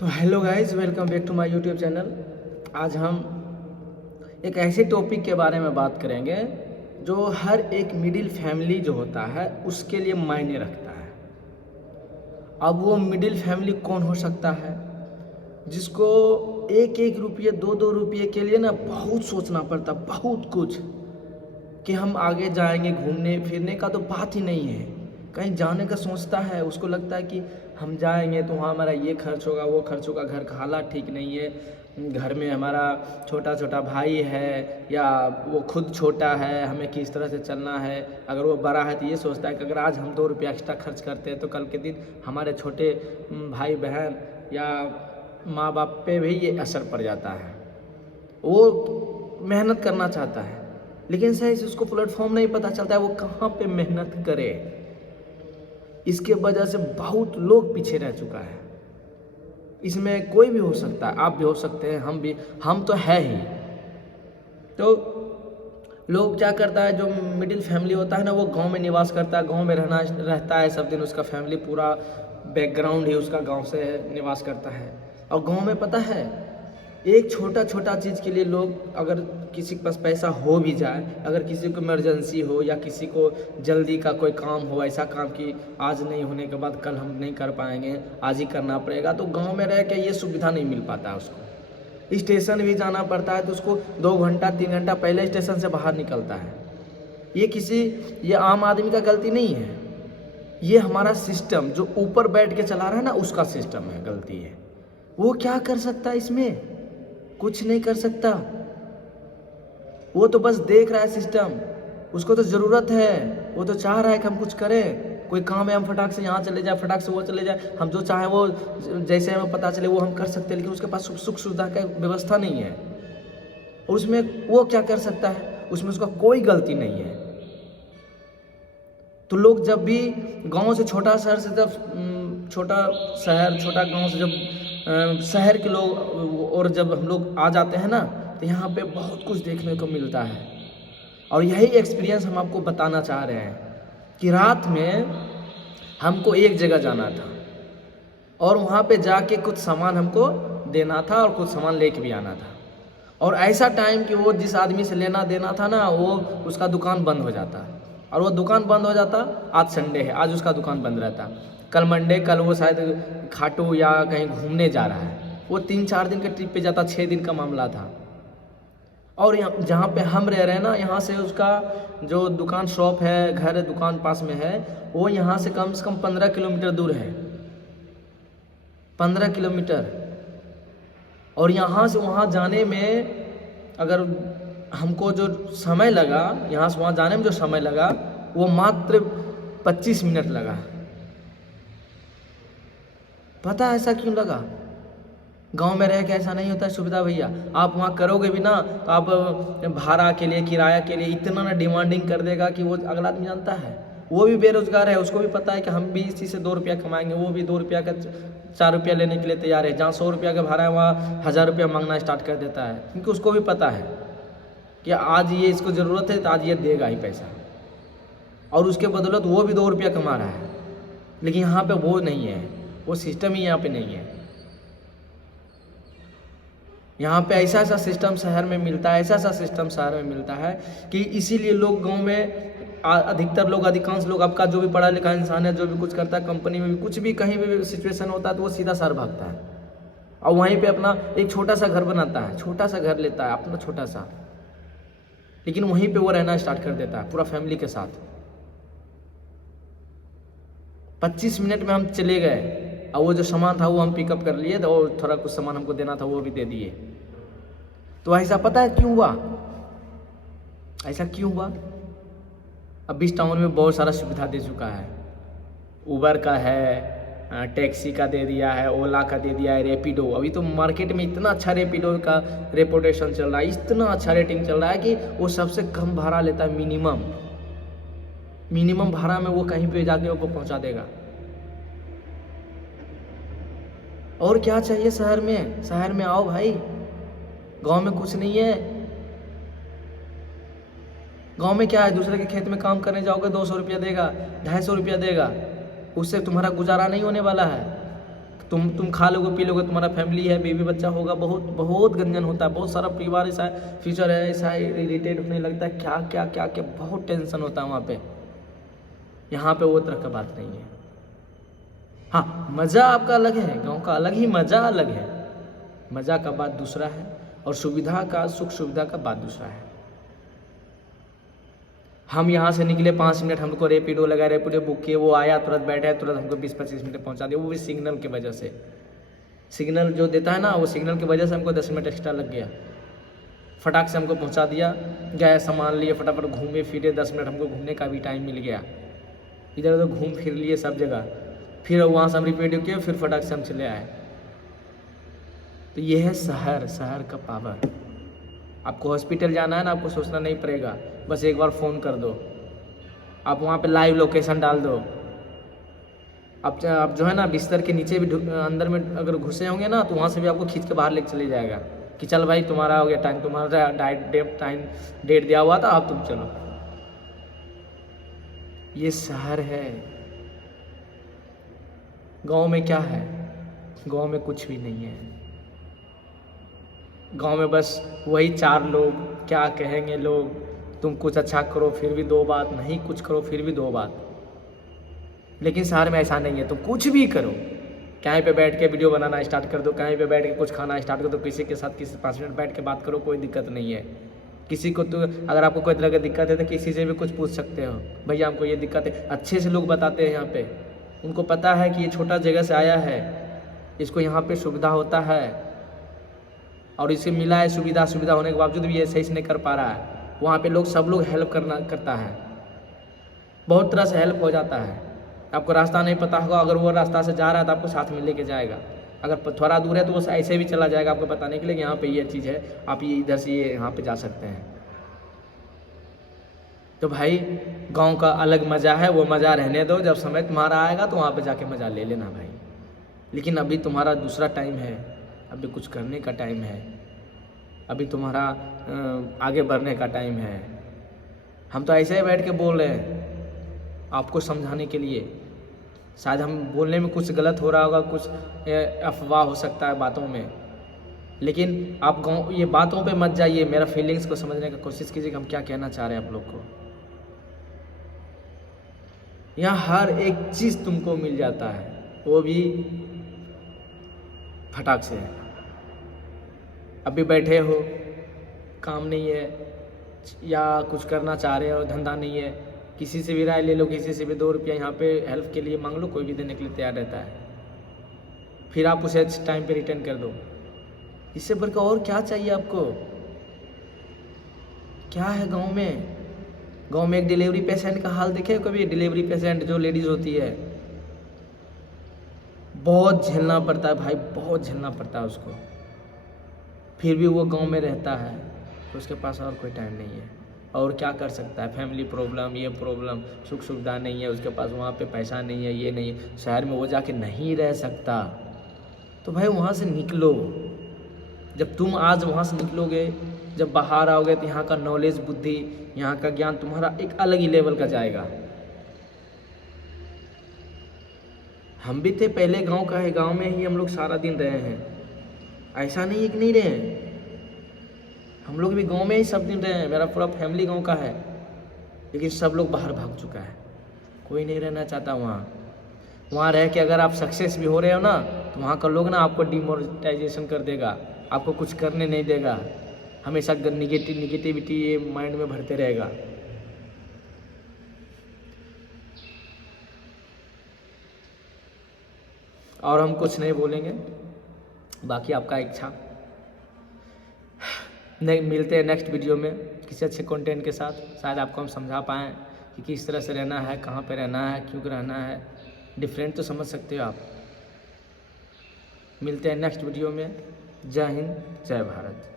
तो hello guys, welcome back to my YouTube channel. आज हम एक ऐसे टॉपिक के बारे में बात करेंगे जो हर एक मिडिल फैमिली जो होता है उसके लिए मायने रखता है। अब वो मिडिल फैमिली कौन हो सकता है जिसको एक एक रुपये दो दो रुपये के लिए ना बहुत सोचना पड़ता, बहुत कुछ, कि हम आगे जाएंगे, घूमने फिरने का तो बात ही नहीं है, कहीं जाने का सोचता है। उसको लगता है कि हम जाएंगे तो वहाँ हमारा ये खर्च होगा, वो खर्च होगा, घर का हालात ठीक नहीं है, घर में हमारा छोटा छोटा भाई है या वो खुद छोटा है, हमें किस तरह से चलना है। अगर वो बड़ा है तो ये सोचता है कि अगर आज हम 2 रुपया एक्स्ट्रा खर्च करते हैं तो कल के दिन हमारे छोटे भाई बहन या माँ बाप पे भी ये असर पड़ जाता है। वो मेहनत करना चाहता है लेकिन सही से उसको प्लेटफॉर्म नहीं पता चलता है वो कहाँ पे मेहनत करे। इसके वजह से बहुत लोग पीछे रह चुका है। इसमें कोई भी हो सकता है, आप भी हो सकते हैं, हम भी, हम तो है ही। तो लोग क्या करता है, जो मिडिल फैमिली होता है ना, वो गांव में निवास करता है, गांव में रहता है सब दिन। उसका फैमिली पूरा बैकग्राउंड ही उसका गांव से निवास करता है। और गांव में पता है, एक छोटा छोटा चीज़ के लिए लोग, अगर किसी के पास पैसा हो भी जाए, अगर किसी को इमरजेंसी हो या किसी को जल्दी का कोई काम हो, ऐसा काम कि आज नहीं होने के बाद कल हम नहीं कर पाएंगे, आज ही करना पड़ेगा, तो गांव में रह के ये सुविधा नहीं मिल पाता है। उसको स्टेशन भी जाना पड़ता है तो उसको 2 घंटा 3 घंटा पहले स्टेशन से बाहर निकलता है। ये आम आदमी का गलती नहीं है, ये हमारा सिस्टम जो ऊपर बैठ के चला रहा है ना, उसका सिस्टम है, गलती है। वो क्या कर सकता है इसमें? कुछ नहीं कर सकता। वो तो बस देख रहा है सिस्टम। उसको तो ज़रूरत है, वो तो चाह रहा है कि हम कुछ करें, कोई काम है, हम फटाक से यहाँ चले जाए, फटाक से वो चले जाए, हम जो चाहें वो जैसे हमें पता चले वो हम कर सकते हैं। लेकिन उसके पास सुख सुविधा का व्यवस्था नहीं है। और उसमें वो क्या कर सकता है? उसमें उसका कोई गलती नहीं है। तो लोग जब भी गांव से, छोटा शहर से, जब छोटा शहर, छोटा गांव से जब शहर के लोग और जब हम लोग आ जाते हैं ना, तो यहाँ पे बहुत कुछ देखने को मिलता है। और यही एक्सपीरियंस हम आपको बताना चाह रहे हैं कि रात में हमको एक जगह जाना था और वहाँ पे जाके कुछ सामान हमको देना था और कुछ सामान लेके भी आना था। और ऐसा टाइम कि वो जिस आदमी से लेना देना था ना, वो उसका दुकान बंद हो जाता। और वो दुकान बंद हो जाता, आज संडे है, आज उसका दुकान बंद रहता, कल मंडे, कल वो शायद खाटू या कहीं घूमने जा रहा है। वो 3-4 दिन के ट्रिप पे जाता, 6 दिन का मामला था। और यहाँ जहाँ पे हम रह रहे हैं ना, यहाँ से उसका जो दुकान, शॉप है, घर है, दुकान पास में है, वो यहाँ से कम 15 किलोमीटर दूर है, 15 किलोमीटर। और यहाँ से वहाँ जाने में अगर हमको जो समय लगा, यहाँ से वहाँ जाने में जो समय लगा, वो मात्र 25 मिनट लगा। पता है ऐसा क्यों लगा? गांव में रह के ऐसा नहीं होता है सुविधा भैया। आप वहाँ करोगे भी ना तो आप भाड़ा के लिए, किराया के लिए इतना ना डिमांडिंग कर देगा कि वो अगला आदमी जानता है, वो भी बेरोजगार है, उसको भी पता है कि हम भी इसी से 2 रुपया कमाएंगे। वो भी 2 रुपया का 4 रुपया लेने के लिए तैयार है। जहाँ 100 रुपया का भाड़ा है वहाँ 1000 रुपया मांगना स्टार्ट कर देता है, क्योंकि उसको भी पता है कि आज ये इसको ज़रूरत है तो आज ये देगा ही पैसा, और उसके बदौलत वो भी 2 रुपया कमा रहा है। लेकिन यहाँ पे वो नहीं है, वो सिस्टम ही यहाँ पे नहीं है। यहाँ पे ऐसा ऐसा सिस्टम शहर में मिलता है, ऐसा ऐसा सिस्टम शहर में मिलता है कि इसीलिए लोग गांव में, अधिकतर लोग, अधिकांश लोग, आपका जो भी पढ़ा लिखा इंसान है, जो भी कुछ करता है, कंपनी में भी कुछ भी कहीं भी सिचुएशन होता है तो वो सीधा शहर भागता है और वहीं पे अपना एक छोटा सा घर बनाता है, छोटा सा घर लेता है अपना, छोटा सा, लेकिन वहीं पे वो रहना स्टार्ट कर देता है पूरा फैमिली के साथ। 25 मिनट में हम चले गए और वो जो सामान था वो हम पिकअप कर लिए, और थोड़ा कुछ सामान हमको देना था वो भी दे दिए। तो ऐसा पता है क्यों हुआ? ऐसा क्यों हुआ? अब इस टाउन में बहुत सारा सुविधा दे चुका है। उबर का है, टैक्सी का दे दिया है, ओला का दे दिया है, रैपिडो। अभी तो मार्केट में इतना अच्छा रैपिडो का रेपुटेशन चल रहा है, इतना अच्छा रेटिंग चल रहा है कि वो सबसे कम भाड़ा लेता है, मिनिमम भाड़ा में वो कहीं पे जाके वो पहुंचा देगा। और क्या चाहिए शहर में? शहर में आओ भाई, गांव में कुछ नहीं है। गांव में क्या है, दूसरे के खेत में काम करने जाओगे 200 रुपया देगा, 250 रुपया देगा, उससे तुम्हारा गुजारा नहीं होने वाला है। तुम खा लोगे पी लोगे, तुम्हारा फैमिली है, बेबी बच्चा होगा, बहुत बहुत गंजन होता है, बहुत सारा परिवार ऐसा है, फ्यूचर है ऐसा इरिटेट होने लगता है, क्या क्या क्या क्या बहुत टेंशन होता है वहाँ पे। यहाँ पे वो तरह का बात नहीं है। हाँ, मज़ा आपका अलग है, गांव का अलग ही मज़ा अलग है, मज़ा का बात दूसरा है, और सुविधा का, सुख सुविधा का बात दूसरा है। हम यहाँ से निकले 5 मिनट, हमको रैपिडो लगा, रैपिडो बुक किए, वो आया तुरंत बैठे, तुरंत हमको 20-25 मिनट पहुँचा दिया, वो भी सिग्नल की वजह से। सिग्नल जो देता है ना, वो सिग्नल की वजह से हमको 10 मिनट एक्स्ट्रा लग गया, फटाक से हमको पहुँचा दिया, गए सामान लिए, फटाफट घूमे फिरे, 10 मिनट हमको घूमने का भी टाइम मिल गया, इधर उधर घूम फिर लिए सब जगह, फिर वहाँ से हम रिपेडियो किए, फिर फटाक से हम चले आए। तो ये है शहर, शहर का पावर। आपको हॉस्पिटल जाना है ना, आपको सोचना नहीं पड़ेगा, बस एक बार फ़ोन कर दो, आप वहाँ पे लाइव लोकेशन डाल दो। आप जो है ना बिस्तर के नीचे भी अंदर में अगर घुसे होंगे ना, तो वहाँ से भी आपको खींच के बाहर लेके चले जाएगा कि चल भाई तुम्हारा हो गया टाइम, तुम्हारा डेट दिया हुआ था, अब तुम चलो। ये शहर है। गांव में क्या है? गांव में कुछ भी नहीं है। गांव में बस वही 4 लोग, क्या कहेंगे लोग, तुम कुछ अच्छा करो फिर भी 2 बात, नहीं कुछ करो फिर भी 2 बात। लेकिन शहर में ऐसा नहीं है, तुम कुछ भी करो, कहीं पे बैठ के वीडियो बनाना स्टार्ट कर दो, कहीं पे बैठ के कुछ खाना स्टार्ट कर दो, किसी के साथ 5 मिनट बैठ के बात करो, कोई दिक्कत नहीं है। किसी को तो अगर आपको कोई तरह की दिक्कत है तो किसी से भी कुछ पूछ सकते हो, भैया हमको ये दिक्कत है, अच्छे से लोग बताते हैं यहाँ पे। उनको पता है कि ये छोटा जगह से आया है, इसको यहाँ पे सुविधा होता है, और इसे मिला है सुविधा होने के बावजूद भी ये सही से नहीं कर पा रहा है। वहाँ पे सब लोग हेल्प करता है, बहुत तरह से हेल्प हो जाता है। आपको रास्ता नहीं पता होगा, अगर वो रास्ता से जा रहा है तो आपको साथ में लेके जाएगा, अगर थोड़ा दूर है तो वो ऐसे भी चला जाएगा आपको बताने के लिए कि यहाँ पे ये चीज़ है, आप ये इधर से ये यहाँ पे जा सकते हैं। तो भाई गांव का अलग मज़ा है, वो मज़ा रहने दो, जब समय तुम्हारा आएगा तो वहाँ पे जाके मज़ा ले लेना भाई। लेकिन अभी तुम्हारा दूसरा टाइम है, अभी कुछ करने का टाइम है, अभी तुम्हारा आगे बढ़ने का टाइम है। हम तो ऐसे ही बैठ के बोल रहे हैं आपको समझाने के लिए, शायद हम बोलने में कुछ गलत हो रहा होगा, कुछ अफवाह हो सकता है बातों में, लेकिन आप गाँव ये बातों पे मत जाइए, मेरा फीलिंग्स को समझने का कोशिश कीजिए कि हम क्या कहना चाह रहे हैं आप लोग को। यहाँ हर एक चीज़ तुमको मिल जाता है, वो भी फटाक से। अभी बैठे हो, काम नहीं है या कुछ करना चाह रहे हो, धंधा नहीं है, किसी से भी राय ले लो, किसी से भी 2 रुपया यहाँ पे हेल्प के लिए मांग लो, कोई भी देने के लिए तैयार रहता है, फिर आप उसे टाइम पे रिटर्न कर दो। इससे बढ़कर और क्या चाहिए आपको? क्या है गांव में? गांव में एक डिलीवरी पेशेंट का हाल देखे कभी? डिलीवरी पेशेंट जो लेडीज़ होती है, बहुत झेलना पड़ता है भाई, बहुत झेलना पड़ता है उसको, फिर भी वो गांव में रहता है, तो उसके पास और कोई टाइम नहीं है, और क्या कर सकता है? फैमिली प्रॉब्लम, ये प्रॉब्लम, सुख सुविधा नहीं है उसके पास, वहाँ पे पैसा नहीं है, ये नहीं है, शहर में वो जाके नहीं रह सकता। तो भाई वहाँ से निकलो। जब तुम आज वहाँ से निकलोगे, जब बाहर आओगे, तो यहाँ का नॉलेज, बुद्धि, यहाँ का ज्ञान तुम्हारा एक अलग ही लेवल का जाएगा। हम भी थे पहले गांव का है, गांव में ही हम लोग सारा दिन रहे हैं, ऐसा नहीं है कि नहीं रहे हैं, हम लोग भी गांव में ही सब दिन रहे हैं, मेरा पूरा फैमिली गांव का है, लेकिन सब लोग बाहर भाग चुका है, कोई नहीं रहना चाहता वहाँ रह के। अगर आप सक्सेस भी हो रहे हो ना, तो वहाँ का लोग ना आपको डिमोनेटाइजेशन कर देगा, आपको कुछ करने नहीं देगा, हमेशा निगेटिविटी ये माइंड में भरते रहेगा। और हम कुछ नहीं बोलेंगे, बाकी आपका इच्छा। नहीं, मिलते हैं नेक्स्ट वीडियो में किसी अच्छे कंटेंट के साथ, शायद आपको हम समझा पाएँ कि किस तरह से रहना है, कहाँ पे रहना है, क्यों रहना है, डिफरेंट तो समझ सकते हो आप। मिलते हैं नेक्स्ट वीडियो में। जय हिंद, जय भारत।